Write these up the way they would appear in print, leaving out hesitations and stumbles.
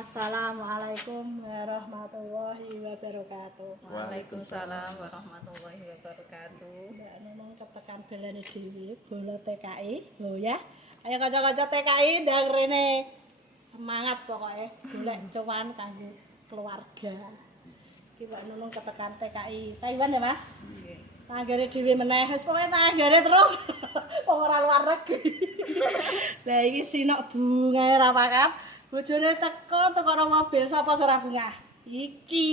Assalamualaikum warahmatullahi wabarakatuh. Waalaikumsalam warahmatullahi wabarakatuh. Mbak ngomong ketekan belane dhewe bola TKI. Lho ya. Ayo kanca-kanca TKI ndang rene. Semangat pokoknya golek cuan kanggo keluarga. Iki Mbak ngomong ketekan TKI. Taiwan ya, Mas? Nggih. Tanggane dhewe meneh. Wis pokoke tanggane terus. Wong ora luar negeri. Lah iki sinok bungae ra pakat. Bojone teko karo mobil sapa ora bungah. Iki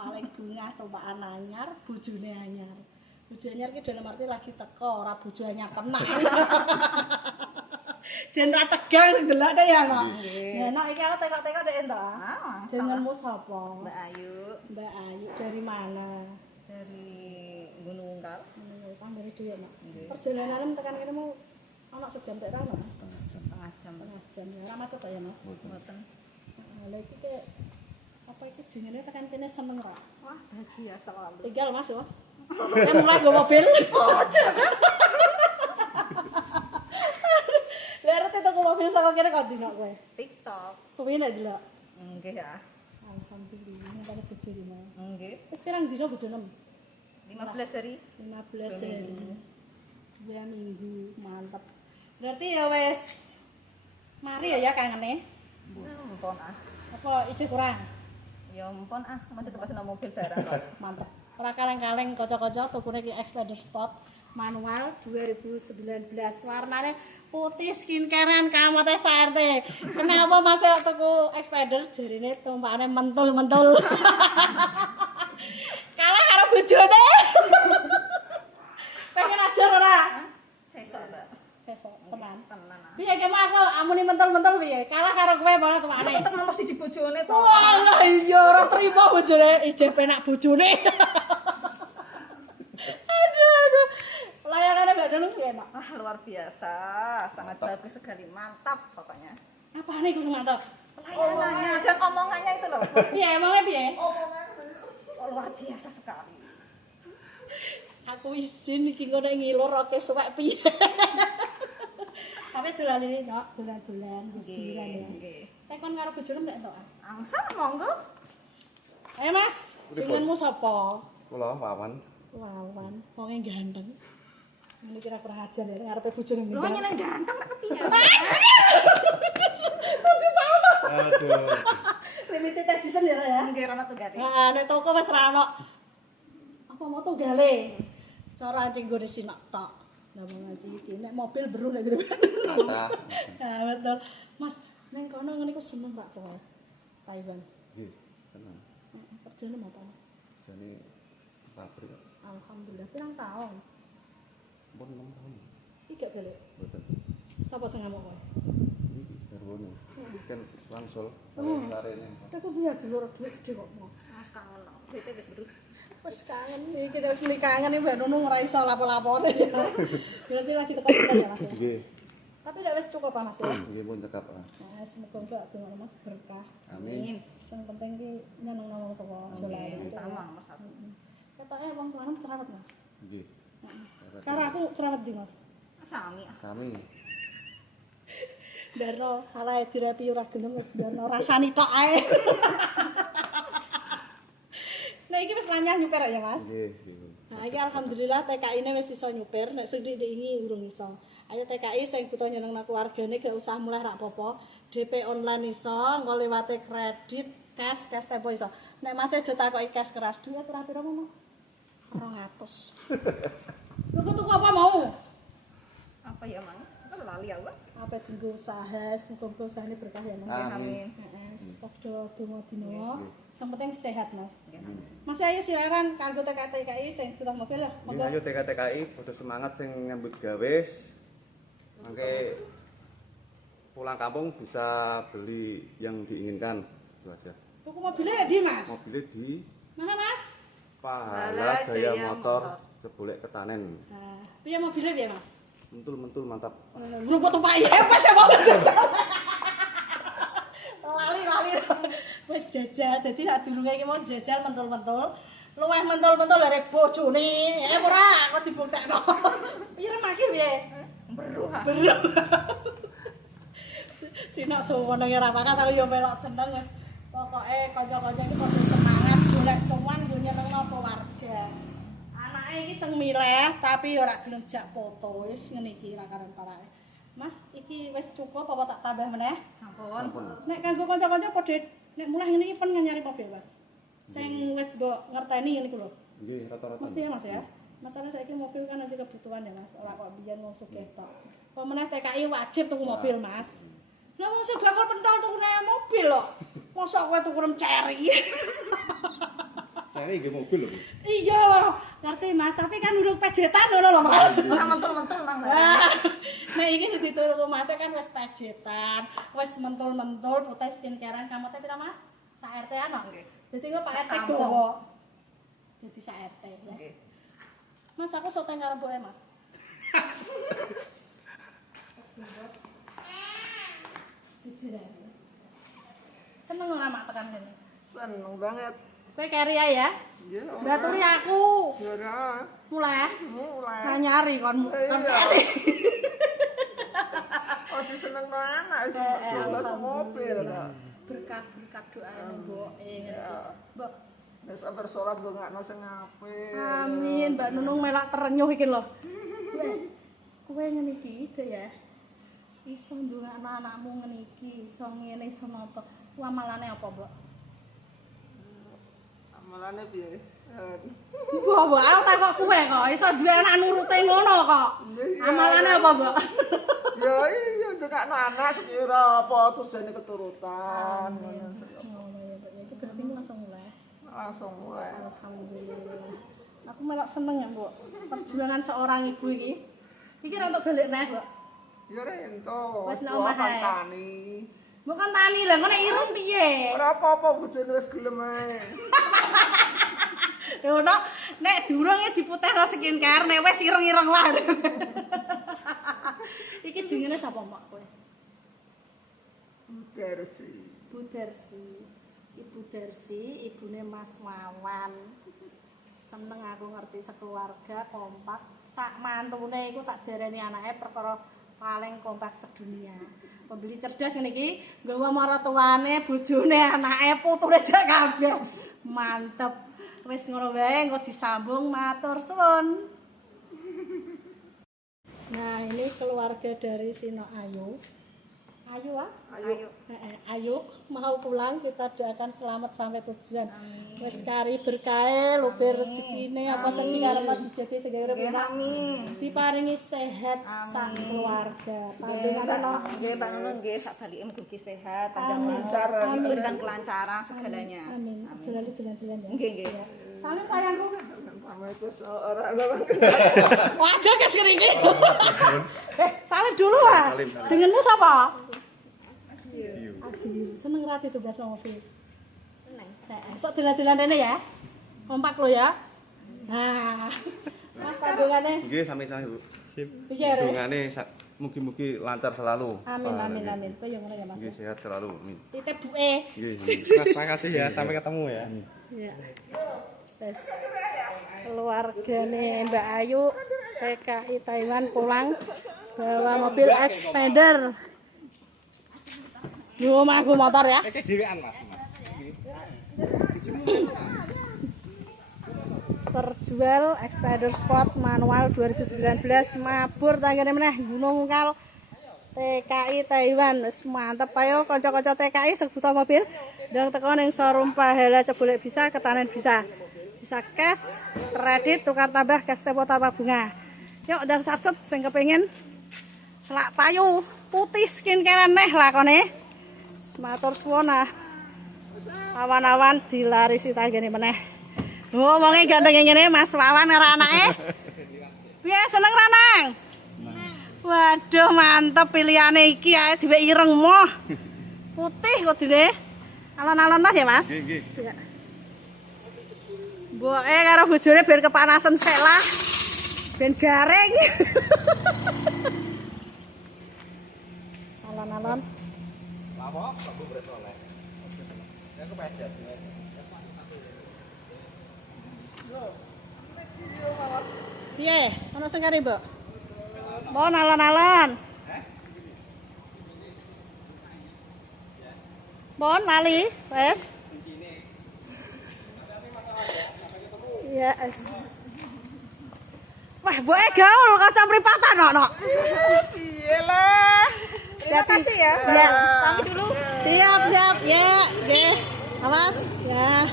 paling bungah tumpakan anyar, bojone anyar. Bojo anyar ki dalam arti lagi teko, ora bojo anyar tenan. Jen ra tegang sing delok deh ya, Nok. Ya, Nok iki aku teko-teko dek entuk ah. Jenengmu sapa? Mbak Ayu Mbak Ayu dari mana? dari Gunung Ungkal. Kan dari dhewe, Nok. Perjalanan tekan kene mau ana sejam tek ra, Nok? Setengah jam. Setengah jam. Ya ora macet ya, Mas? Mboten. Lah iki kayak apa iki jenenge tekan kene seneng ra? Wah, bahagia sekali. Tinggal Mas yo. Kan mulai go mobil. Aja kan. Lah arep tuku mobil saka kene kok dino kowe. TikTok. Suwi nek delok. Nggih ya. Alhamdulillah nek bojo dino. Nggih. Wis pirang dino bojonem? 15 hari. 15 hari. 2 minggu, mantep. Berarti ya wis mari ya kangene. Mpon ah. Apa ije kurang? Ya mpon ah, mesti tepasno mobil barang kok. Mantep. Ora kaleng-kaleng kanca-kanca tukune iki Expander Sport manual 2019. Warnane putih skincarean kamote sarte. Kenapa Mas kok tuku Expander? Jarine tumpakane mentul-mentul. Kalah karo bojone. Pengen ajar ora? Sesuk ta. Sesuk tenan. Tenan ah. Piye ki aku amune mentul-mentul piye? Kalah karo kowe malah tumpakane. Tetep nomor 1 bojone to. Walah iya ora trimo bojone, ijeh penak bojone. Aduh. Layangannya Mbak Nunung piye, Mak? Ah, luar biasa. Sangat bagus sekali. Mantap pokoknya. Apane iku sing mantap? Pelayanannya dan omongannya itu loh. Piye emangnya piye? Luar biasa sekali. Aku izin iki ngono ngilur oke suwek piye. Tapi dolan ini, Nok, dolan-dolan wis dolan ya. Nggih. Tekon karo bojone nek entuk ah. Angsal monggo. Ayo Mas, jenengmu sapa? Kula Wawan. Wawan, wonge ganteng. Ini kira kurang ajar ya, ngarepe bojone Lho ngundang. nyeneng ganteng nek kepiye. Kunci sama. Aduh. Limited edition ya, ya. Nggih rono tunggale. Nah, nek toko wis ra ono. Apa mau tunggale? Cara anjing gone sinak tok. Lah wong ngaji iki nek mobil beru nek gede. Mata. Nah, betul. Mas, neng kono ngene iku seneng Pak pokoke. Taiwan. Nggih, seneng. Kerjane apa, Mas? Jane pabrik Alhamdulillah, pirang tahun. pun 6 tahun. Iki gak balik. Mboten. Sapa sing ngamuk kowe? Iki garwane. Kan langsung Oh. larene. Aku punya dulur duit gede kok, Mas. Mas kangen no. Duite wis beru. Wis kangen iki wis muni kangen iki Mbak Nunung ora iso lapo-lapone. Berarti lagi tekan kita ya, Mas. Ya? Nggih, Tapi nek wis cukup Mas ya. nggih pun cekap. Nah, semoga doa Mas berkah. Amin. Sing penting ki nyenengno wong tuwa aja lali. Utama nomor 1. Ketoke wong tuanem cerewet, Mas. Nggih. Karo aku cerewet di, Mas. Sami ah. Sami. Darno salah dirapi ora gelem wis darno rasani tok ae. Nah iki wis lanyah nyuper ya, Mas. Nggih, nggih. Nah, iki alhamdulillah TKI-ne wis iso nyupir, nek sing iki urung iso. Ayo TKI sing butuh nyenengno keluargane gak usah mulai rak apa-apa. DP online iso, engko liwate kredit, cash tempo iso. Nek Mas aja takoki cash keras duit ora pira ngono. 200. Lho kok tuku apa mau? Apa ya, Mang? Aku lali aku. Apa dienggo usaha, semoga usahane berkah ya, Mas. Amin. Heeh, padha donga dina. Sing penting sehat, Mas. Nggih, amin. Mas ayo silaran kanggo TKI sing butuh mobil lah. Nggih, ayo TKI butuh semangat sing nyambut gawe. Mangke pulang kampung bisa beli yang diinginkan. Itu aja. Tuku mobilnya di, Mas. Mobilnya di Mana, Mas? Pahala Jaya Motor Cebolek Ketanen. Nah, piye mobilnya piye, Mas? Mentul mentul mantap. Burung potong pakai pas ya mobil. Lali. Wis jajal, dadi sak durunge iki mau jajal mentul-mentul. Luweh mentul-mentul dari bojone. Ora kok dibuktekno. Piye remake piye? Beruh. Beru. Sinak suwenenge ra pakat aku yo melok seneng wis pokoke kanca-kanca iki padha semangat golek cuan yo nyenengno keluarga. Anake iki sing milih tapi yo ora gelem jak foto wis ngene iki ra karen parake. Mas iki wis cukup apa tak tambah meneh? Sampun. Nek kanggo kanca-kanca padha nek mulai ngene iki pen nyari mobil, Mas. Sing wis mbok ngerteni ngene iku lho. Nggih, rata-rata. Mesti ya Mas ya. Masalah saiki mobil kan aja kebutuhan ya Mas, ora kok biyen wong sugih tok. Apa meneh TKI wajib tuku mobil Mas. Lah wong sing bakal pentol tuku mobil kok. Mosok kowe tuku rem ceri. Cari nggih mobil lho. Iya, ngerti Mas, tapi kan urung pejetan ngono lho Mas. Ora mentul-mentul nang. Nah iki sing dituku Mas kan wis pejetan, wis mentul-mentul putih skincarean kamu teh pira Mas? Sak RT ana nggih. Dadi kok Pak RT gowo. Dadi sak RT ya. Nggih. Mas aku sote karo mboke Mas. Jujur ae. Seneng ora mak tekan kene. Seneng banget. Kowe keri ae ya. Iya. Baturi aku. Ya, Mulai. mulai. Nyari kon Iya. keri. Oh, diseneng no anak itu. Mobil. Berkat-berkat doae mboke ngene. Mbok Wis sabar salat gue nggak nasi ngapain. amin, Mbak Nunung melak terenyuh iki lho. Kowe ngene iki ide ya. Iso ndongakno anakmu ngene iki, iso ngene iso napa. Ku amalane apa, Mbok? Amalannya piye? Mbok aku takok kowe kok, iso duwe anak nurute ngono kok. Amalane apa, Mbok? Ya iya nggak no anak sekira apa tujuannya keturutan. Ngono ya, Mbak. Iki berarti langsung mulai. Langsung mulai. Alhamdulillah. Aku melak seneng ya, Mbok. Perjuangan seorang ibu iki. Iki ra entuk golek neh, Mbok. Ya rento. Wes nang omah ae. Tani. Mbok kan tani lah, ngene irung piye? Ora apa-apa bojone wis gelem ae. Ngono, nek durung diputihno skincare, nek wis ireng-ireng lah. Iki jenenge sapa, Mbak kowe? Dersi. Bu Dersi. Ibu Dersi, ibune Mas Wawan. Seneng aku ngerti sekeluarga kompak. Sak mantune iku tak darani anake perkara paling kompak sedunia. Pembeli cerdas ngene iki, nggawa maratuwane, bojone, anake, puture jak kabeh. Mantep. Wis ngono wae engko disambung matur suwun. Nah, ini keluarga dari Sino Ayu. Ayu ah? Ayo. Ayu mau pulang, kita doakan selamat sampai tujuan. Wis kari berkahe, luber rezekine apa sing dikarep dijaga sing urip Nggih, amin. diparingi sehat sak keluarga. Panjenengan Nggih, Mbak Nunung nggih sak balike mugi sehat, panjang Amin. umur, Amin. diberikan kelancaran segalanya. Amin. Jalali dilan-dilan ya. Nggih, nggih. Salim sayangku. Mama itu seorang orang. Wajah kes keringi. Salim dulu ah. Jenengmu sapa? Adi. Seneng ra ditugas mobil. Seneng. Sok dilan-dilan rene ya. Kompak lo ya. Nah. Mas kandungane Nggih, sami-sami, Bu. piye re? Dungane mugi-mugi lancar selalu. Amin amin amin. Kowe yo ngono ya Mas. Nggih, sehat selalu. Amin. Titip buke. Nggih. Mas, makasih ya, sampai ketemu ya. Iya. Tes. Keluargane Mbak Ayu TKI Taiwan pulang bawa mobil Expander. Yo mangku motor ya. Oke, dhewean Mas. Terjual Expander Sport manual 2019 mabur tanggane meneh Gunung Kal TKI Taiwan. Wis mantep ayo kanca-kanca TKI sebuta mobil. Ndang teko ning showroom Pahala Cebolek bisa, Ketanen bisa. Bisa cash, kredit, tukar tambah, cash tempo tanpa bunga. Yuk ndang sacet sing kepengin selak payu putih skincare neh lakone. Matur suwun ah. Awan-awan dilarisi tanggane meneh. Ngomonge gandeng ngene Mas Wawan karo anake. Piye seneng ra Nang? Waduh mantep pilihane iki ae diwek ireng moh. Putih kudune. Alon-alon lah ya Mas. Nggih, nggih. Ya. Mboke karo bojone ben kepanasan sek lah. Ben garing. Alon-alon. Apa? Aku beres oleh. Ya kepejet. Piye? Ono sing kari, Mbok? Mon alon-alon. Mohon lali, wes. Ya, es. Wah, boe gaul kaca mripatan no. Piye lah. Terima kasih ya. Ya. Pamit dulu. Siap, siap. Ya, nggih. Awas, ya.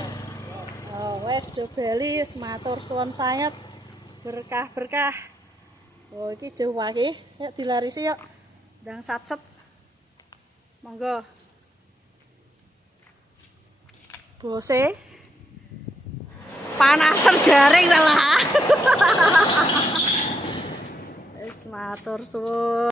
Oh, wes do bali wis matur suwun sanget. Berkah-berkah. Oh, iki Jawa iki. Yuk dilarisi yuk. Ndang satset. Monggo. Bose. Panasen garing lah. Wis matur suwun.